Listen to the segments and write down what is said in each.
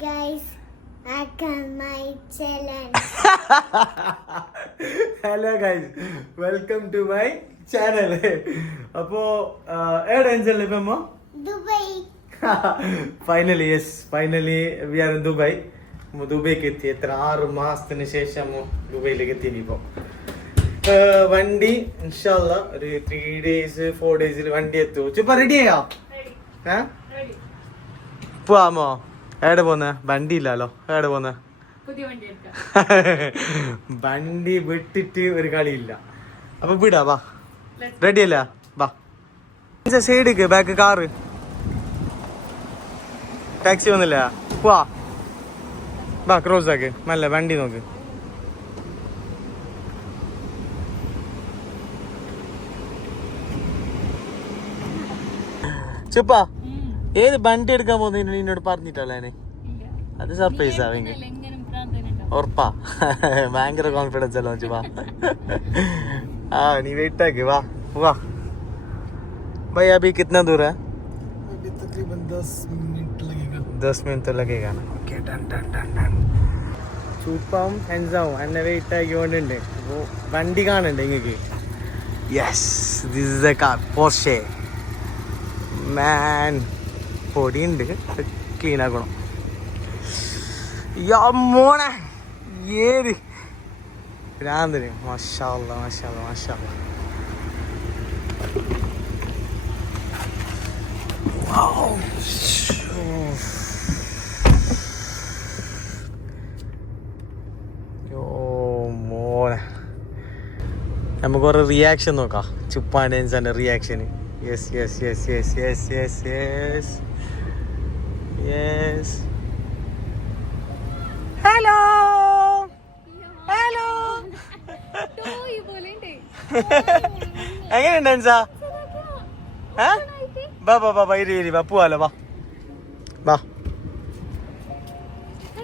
guys, back on my channel. Hello guys, welcome to my channel. അപ്പോ എവിടെയാ ഇപ്പൊ? Dubai. Finally we are in Dubai. ദുബൈക്ക് എത്തി. എത്ര 6 മാസത്തിന് ശേഷം ദുബൈയിലേക്ക് എത്തി. ഇനിയിപ്പോ വണ്ടി ഇൻഷാല്ലാ ഒരു 3 days 4 days വണ്ടി എത്തും. ചുപ്പ റെഡി ആയോ? പോവാമോ? എവിടെ പോന്നെ? വണ്ടി ഇല്ലല്ലോ. എവിടെ പോന്നെ? വണ്ടി വിട്ടിട്ട് ഒരു കളിയില്ല. അപ്പൊ വിടാ, വാ. റെഡി അല്ല? വാ. സൈഡിക്ക് ബാക്ക് കാറ് ടാക്സി വന്നില്ല. പോവാ, വാ. ക്രോസ് ആക്ക് നല്ല വണ്ടി നോക്ക്. ചുപ്പാ, ഏത് വണ്ടി എടുക്കാൻ പോകുന്ന നിന്നോട് പറഞ്ഞിട്ടല്ലേ? അത് സർപ്രൈസ് ആവെങ്ക ഉറപ്പാ. ഭയങ്കര കോൺഫിഡൻസ് അല്ലോ ചുപ്പാ. ആ നീ വെയിറ്റ് ആക്ക്, വാ വാ. भाई अभी कितना दूर है? अभी तकरीबन 10 मिनट लगेगा. 10 मिनट तो लगेगा ना. Okay, done done done done. ചുപ്പാവും ഹെൻസാവും എന്നെ വെയിറ്റ് ആക്കിക്കൊണ്ടുണ്ട്. അപ്പോൾ വണ്ടി കാണണ്ടേ നിങ്ങൾക്ക്? Yes, this is a car, Porsche. Man പൊടിയുണ്ട്, ക്ലീൻ ആക്കണം. മോനെ ഏത് ഭ്രാന്തന്. മാഷാ അല്ലാ, മാഷാ അല്ലാ, മാഷാ അല്ലാ. മോനെ നമുക്ക് കുറെ റിയാക്ഷൻ നോക്കാം. ചുപ്പാൻ്റെ ഹെൻസാൻ്റെ റിയാക്ഷന്. Yes yes yes yes yes yes yes yes. Hello hello. എങ്ങനെയുണ്ട് ഹെൻസാ? ബാ ബാ ബാ, ഇരി ഇരി, വാ പോവാലോ, വാ വാ.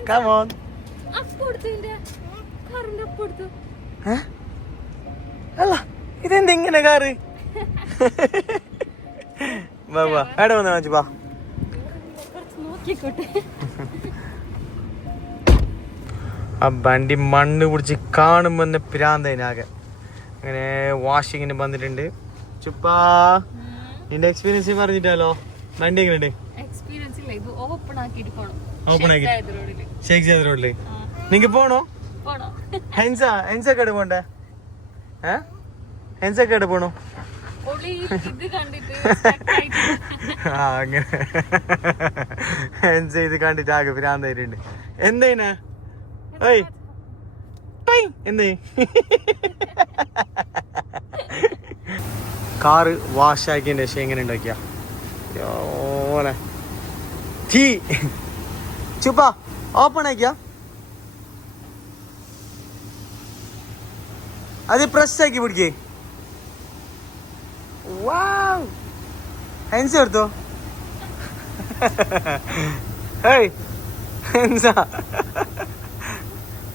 Come on. അല്ല, ഇതെന്താ ഇങ്ങനെ കാറ്? വാ വാ, എവിടെ വന്നാ വെച്ചു, വാ. ആ വണ്ടി മണ്ണ് പിടിച്ച് കാണുമ്പോ പ്രാന്തനാകെ. അങ്ങനെ വാഷിങ്ങിന് വന്നിട്ടുണ്ട്. ചുപ്പാ, നിന്റെ എക്സ്പീരിയൻസ് പറഞ്ഞിട്ടല്ലോ. വണ്ടി എങ്ങനെയുണ്ട്? ഓപ്പൺ ആക്കി ഷേഖ് സാദ് റോഡില് നിങ്ങക്ക് പോണോ? ഹെൻസൊക്കെ പോണ്ടേ? ഹെൻസൊക്കെ പോണോ? ആ അങ്ങനെ ഹെൻസ ഇത് കണ്ടിട്ട് ആകെ ഭ്രാന്തായിട്ടുണ്ട്. എന്തേനാ എന്തേ? കാറ് വാഷാക്കിന്റെ ശേഷം എങ്ങനെ ഉണ്ടാക്കിയ തീ ചുപ്പാ ഓപ്പൺ ആക്കിയ അത് പ്രസ് ആക്കി പിടിക്കേ. ഹെൻസ എടുത്തോ?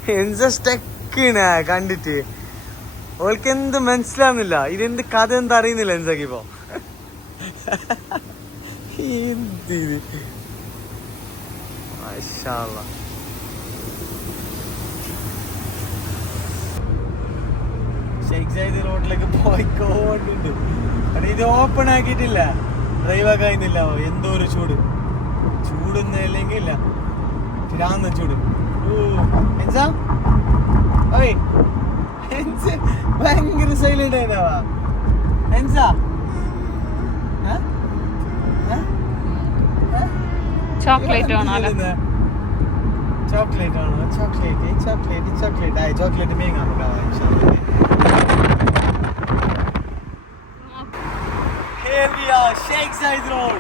ഹെൻസ സ്റ്റക്കിന കണ്ടിട്ട്. ഓൾക്ക് എന്ത് മനസ്സിലാവുന്നില്ല, ഇതെന്ത് കഥ എന്താ അറിയുന്നില്ല ഹെൻസക്ക് ഇപ്പൊ. ഷെയ്ഖ് സാദ് റോഡിലേക്ക് പോയിക്കോണ്ടുണ്ട്. ഇത് ഓപ്പൺ ആക്കിയിട്ടില്ല, ഡ്രൈവ് ആക്കാനില്ല. എന്തോ ഒരു ചൂടൊന്നും അല്ലെങ്കിൽ ഇല്ല, ഭ്രാന്ത ചൂട്. ഭയങ്കര സൈലന്റ് ആയിരുന്നവാ ഹെൻസ. ചോക്ലേറ്റ് ആണോ? ചോക്ലേറ്റ് ആണോ? ചോക്ലേറ്റ് ആയി. Chocolate മേങ്ങാ. Here we are, Sheikh Zayed Road.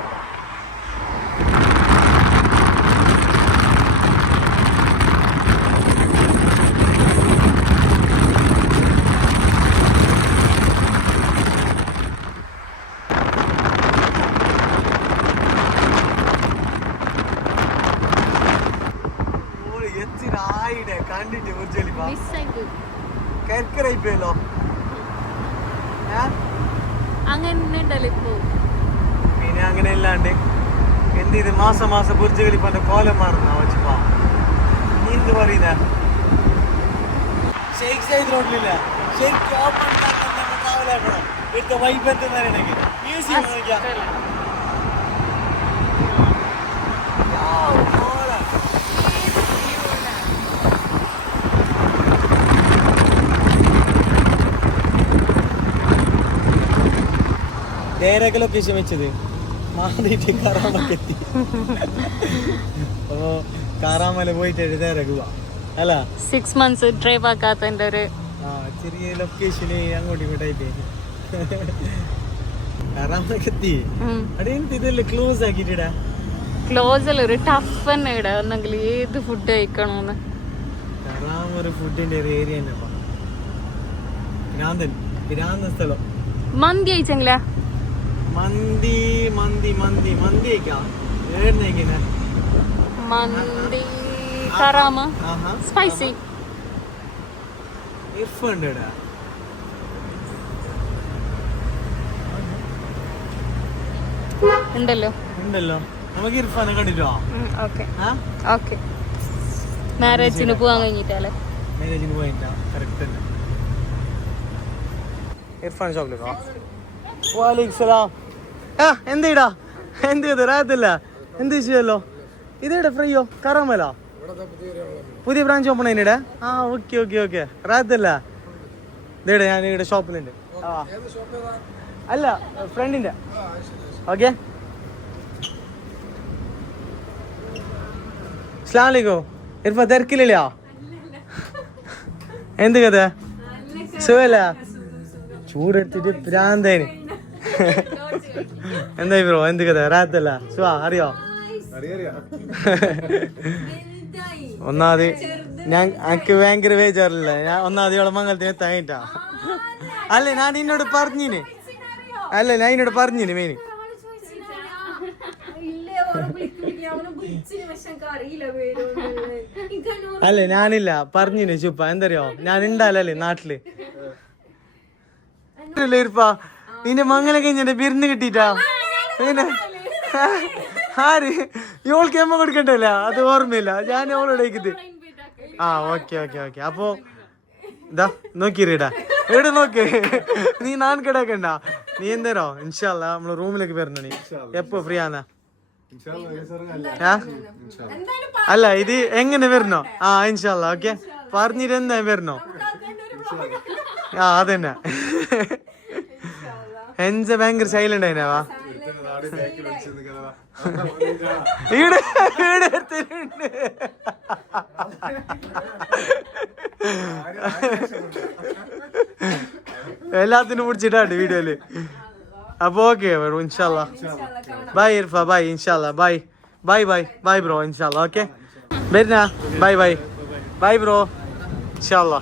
കണ്ടിട്ട് കരക്കറായിപ്പോയല്ലോ. പിന്നെ അങ്ങനെ ഇല്ലാണ്ട് എന്ത് ഇത് മാസം ബുർജ് ഖലീഫന്റെ കോലം മാറുന്ന വെച്ചപ്പാ. എന്ത് പറയുന്ന ഷെയ്ഖ് സൈഡ് റോഡിലില്ല ശരിക്കും ഓപ്പൺ ട്രാവൽ ആക്കണം ഇവിടുത്തെ വൈബ് എന്തെന്നാണെങ്കിൽ മ്യൂസിയം നോക്കിയാ നേരൊക്കെ ലൊക്കേഷൻ വെച്ചത് മാറിയിട്ട് കാറാമക്കെത്തി അപ്പോ കാറാമല പോയിട്ട് നേരെ പോവാ അല്ല 6 months ഡ്രൈവ് ആക്കാത്തതിന്റെ ഒരു ചെറിയ ലൊക്കേഷന് അങ്ങോട്ടും ഇങ്ങോട്ടായിട്ട് കാറാമക്കെത്തി അവിടെ ഇതല്ലേ ക്ലോസ് ആക്കിട്ടിടാ ക്ലോസിൽ ഒരു ടഫ് തന്നെ ഇടാ ഒന്നെങ്കിൽ ഏത് ഫുഡ് കഴിക്കണോന്ന് കാറാമ ഒരു ഫുഡിന്റെ ഒരു ഏരിയ തന്നെ പിരാന്തൻ സ്ഥലം മന്തി കഴിച്ചെങ്കിലാ മന്തി മന്തി മന്തി മന്തി കഴിക്കാം ഏടുന്നേക്കിനെ മന്തി കറാമ സ്പൈസി ഇർഫുണ്ട് ഇവിടെ ഉണ്ടല്ലോ ഉണ്ടല്ലോ നമുക്ക് ഇർഫാനെ കണ്ടിട്ടോ ഓക്കെ ഓക്കെ മാരേജിന് പോവാൻ കഴിഞ്ഞിട്ടല്ലേ മാരേജിന് പോയിട്ടാ കറക്റ്റ് തന്നെ ഇർഫാൻ ഷോപ്പിലേക്കോ വാലേക്കും സലാം എന്തിടാ എന്ത് ചെയ്ത് റായത്തില്ല എന്ത് വിഷയമല്ലോ ഇതേടെ ഫ്രീയോ കറാമല പുതിയ ബ്രാഞ്ച് ഓപ്പൺ അതിനിടെ ഓക്കെ ഓക്കെ ഓക്കെ റായത്തില്ല ഇതേടെ ഞാൻ ഇവിടെ ഷോപ്പിലുണ്ട് അല്ല ഫ്രണ്ടിന്റെ ഓക്കെ അസ്സലാമലൈക്കും ഇർഫ തിരക്കില്ല എന്ത് കഥ സുഖല്ല ചൂടെടുത്തിട്ട് പ്രാന്തേന് എന്തായി ബ്രോ എന്ത് കഥ റാത്തല്ല സുഖ അറിയോ ഒന്നാമത് എനിക്ക് ഭയങ്കര ബേജാറില്ല ഞാൻ ഒന്നാമത് ഇവിടെ മംഗലത്തിന് എത്താനിട്ടാ അല്ല ഞാൻ നിന്നോട് പറഞ്ഞിന് മെയിന് അല്ല ഞാനില്ല പറഞ്ഞിന് ചുപ്പ എന്തറിയോ ഞാൻ ഉണ്ടാലല്ലേ നാട്ടില് ഇർപ്പാ നിന്റെ മംഗലം കഴിഞ്ഞ ബിരുന്ന് കിട്ടിട്ടാ പിന്നെ ആര് ഇവൾക്ക് എമ്മ കൊടുക്കണ്ടല്ല അത് ഓർമ്മയില്ല ഞാൻ ഓളോട് കഴിക്കുന്നത് ഓക്കെ ഓക്കെ ഓക്കെ അപ്പൊ ഇതാ നോക്കിടാ എവിടെ നോക്ക് നീ നാൻ കിടക്കണ്ട നീ എന്തേരോ ഇൻഷാല്ല നമ്മള് റൂമിലേക്ക് വരണ നീ എപ്പോ ഫ്രീ ആന്നാ അല്ല ഇത് എങ്ങനെ വരണോ ഇൻഷാല്ല ഓക്കെ പറഞ്ഞിട്ട് എന്താ വരണോ അതന്നെ എൻസ ഭയങ്കര സൈലന്റ് ആയിനാവാ ഇവിടെ എടുത്തിട്ടുണ്ട് എല്ലാത്തിനും പിടിച്ചിട്ടാണ്ട് വീഡിയോയില് അപ്പൊ ഓക്കെ ഇൻഷാല്ല ബൈ ഇർഫ ബൈ ഇൻഷാല്ല bye bye bye bye bro ഇൻഷാല്ല ഓക്കെ വരുന്ന ബൈ ബൈ ബൈ ബ്രോ ഇൻഷാല്ല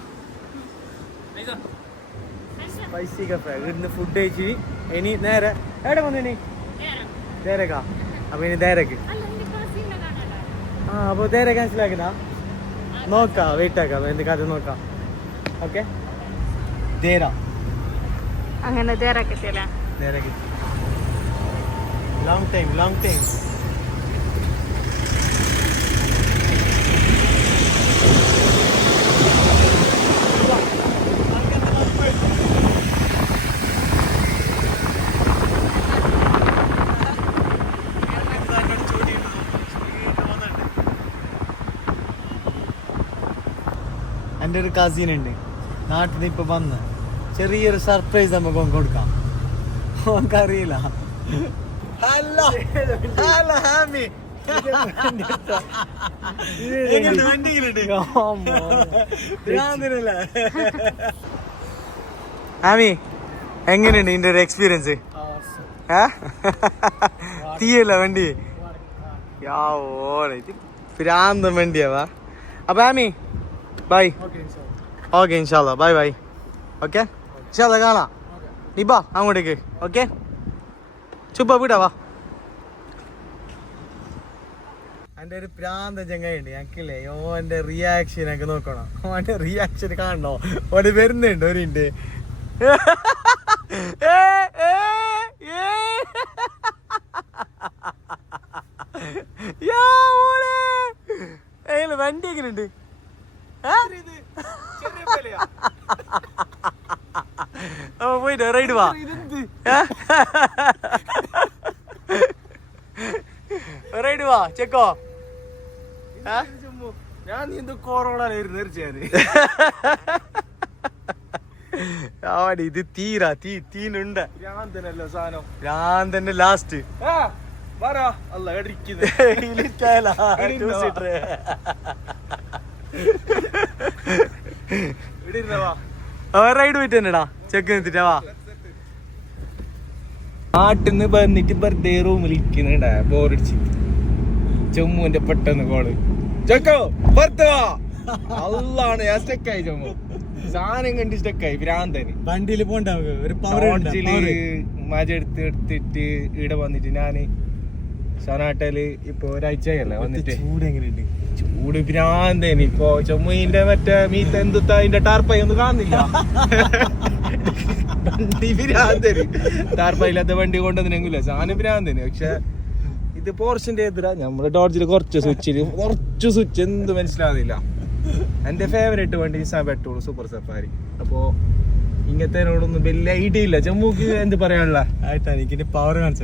സ്പൈസി കഫേ ഇവിടുന്ന് ഫുഡ് കഴിച്ച് ഇനി നേരെ എവിടെ വന്നു നേരക്കാ അപ്പൊ ഇനി നേരക്ക് അപ്പൊ നേരെ ക്യാൻസൽ ആക്കിനാ നോക്കാം വെയിറ്റ് ആക്കാം എന്ത് കഥ നോക്കാം ഓക്കെ അങ്ങനെ നേരക്കെത്തിയല്ലേ നേരക്ക് ലോങ് ടൈം എൻ്റെ ഒരു കസിൻ ഉണ്ട് നാട്ടിൽ നിന്ന് ഇപ്പൊ വന്ന് ചെറിയൊരു സർപ്രൈസ് നമുക്ക് കൊടുക്കാം നമുക്കറിയില്ല ആമി എങ്ങനെയുണ്ട് ഇതിന്റെ ഒരു എക്സ്പീരിയൻസ് തീയല്ല വണ്ടി പ്രാന്തം വണ്ടിയാവാ അപ്പൊ ആമി ബൈ ഓക്കെ ഇൻഷാല്ല ബൈ ബൈ ഓക്കെ ഇൻഷാല്ല കാണാം നീ ബാ അങ്ങോട്ടേക്ക് ഓക്കെ ചുപ്പ വിടാ വാ എൻ്റെ ഒരു പ്രാന്ത ചങ്ങയുണ്ട് ഞങ്ങൾക്കില്ലേ ഓൻ്റെ റിയാക്ഷൻ ഒക്കെ നോക്കണം ഓൻ്റെ റിയാക്ഷൻ കാണണോ ഓന് വരുന്നുണ്ട് ഒരു ഉണ്ട് വണ്ടി എങ്ങനെയുണ്ട് പോയിട്ട് റൈഡ് വാ റൈഡ് വാ ചെക്കോ ഞാൻ എന്തോ കൊറോണയിലായിരുന്നു തീർച്ചയായും ആടി ഇത് തീരാ തീനുണ്ട് ഭ്രാന്തനല്ലോ സാധനം ഭ്രാന്തന്റെ ലാസ്റ്റ് അല്ല ഇടിക്കുന്നത് റൈഡ് പോയിട്ട് തന്നെടാ ചെക്ക് നിർത്തിട്ടാ വാ നാട്ടിന്ന് വന്നിട്ട് വെറുതെ റൂമിൽ ഇരിക്കുന്നുണ്ടാ ബോറടിച്ച് ജമ്മുവിന്റെ പെട്ടെന്ന് കോള് ചെക്കോ ഭർത്തവാ അല്ലാണ് ഞാൻ സ്റ്റക്കായി ജമ്മു സാധനം കണ്ട് സ്റ്റക്കായി ഭ്രാന്തന് വണ്ടിയിൽ പോണ്ട ഒരു മജ എടുത്തിട്ട് ഇവിടെ വന്നിട്ട് ഞാന് സനാട്ടല് ഇപ്പൊ ഒരാഴ്ചയല്ലേ വന്നിട്ട് ചൂട് എങ്ങനെയുണ്ട് ചൂട് ഭ്രാന്തന് ഇപ്പൊ ചമ്മുവിന്റെ മറ്റേ മീത്ത എന്തുത്താ അതിന്റെ ടാർപ്പായി ഒന്നും കാണുന്നില്ല വണ്ടി ഭ്രാന്തന് ടാർപ്പായില്ലാത്ത വണ്ടി കൊണ്ടുവന്നില്ല സാധനം ഭ്രാന്തന് പക്ഷെ ഇത് പോർഷന്റെ എതിരാ നമ്മള് ഡോഡ്ജില് കുറച്ച് സ്വിച്ച് എന്ത് മനസ്സിലാവുന്നില്ല. എന്റെ ഫേവറേറ്റ് വണ്ടി നിസാൻ പെട്രോൾ സൂപ്പർ സഫാരി. അപ്പോ ഇങ്ങനത്തേനോടൊന്നും വലിയ ഐഡിയ ഇല്ല. ജമ്മുക്ക് എന്ത് പറയാനുള്ള ആയിട്ടാ എനിക്ക് പവർ കാണിച്ചു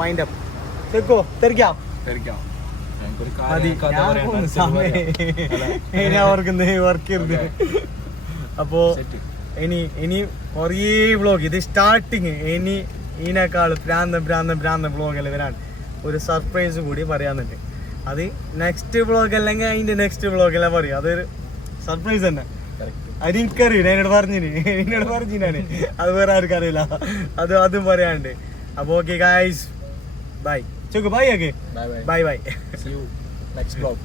വൈൻഡ് അപ്പ് തെക്കോ തെറിക്കാം വർക്ക് അപ്പോ ഇനി കുറേ വ്ളോഗ് ഇത് സ്റ്റാർട്ടിങ് ഇനി ഇതിനേക്കാൾ ഭ്രാന്ത വ്ളോഗെല്ലാം വരാൻ ഒരു സർപ്രൈസ് കൂടി പറയാനുണ്ട്. അത് നെക്സ്റ്റ് വ്ളോഗ് അല്ലെങ്കിൽ അതിന്റെ നെക്സ്റ്റ് വ്ളോഗെല്ലാം പറയും. അതൊരു സർപ്രൈസ് തന്നെ. അത് എനിക്കറിയില്ല, എന്നോട് പറഞ്ഞിനാണ്. അത് വേറെ ആർക്കും അറിയില്ല. അതും പറയാനുണ്ട്. അപ്പൊ okay guys, bye. Bye. Okay. Bye. See you next vlog.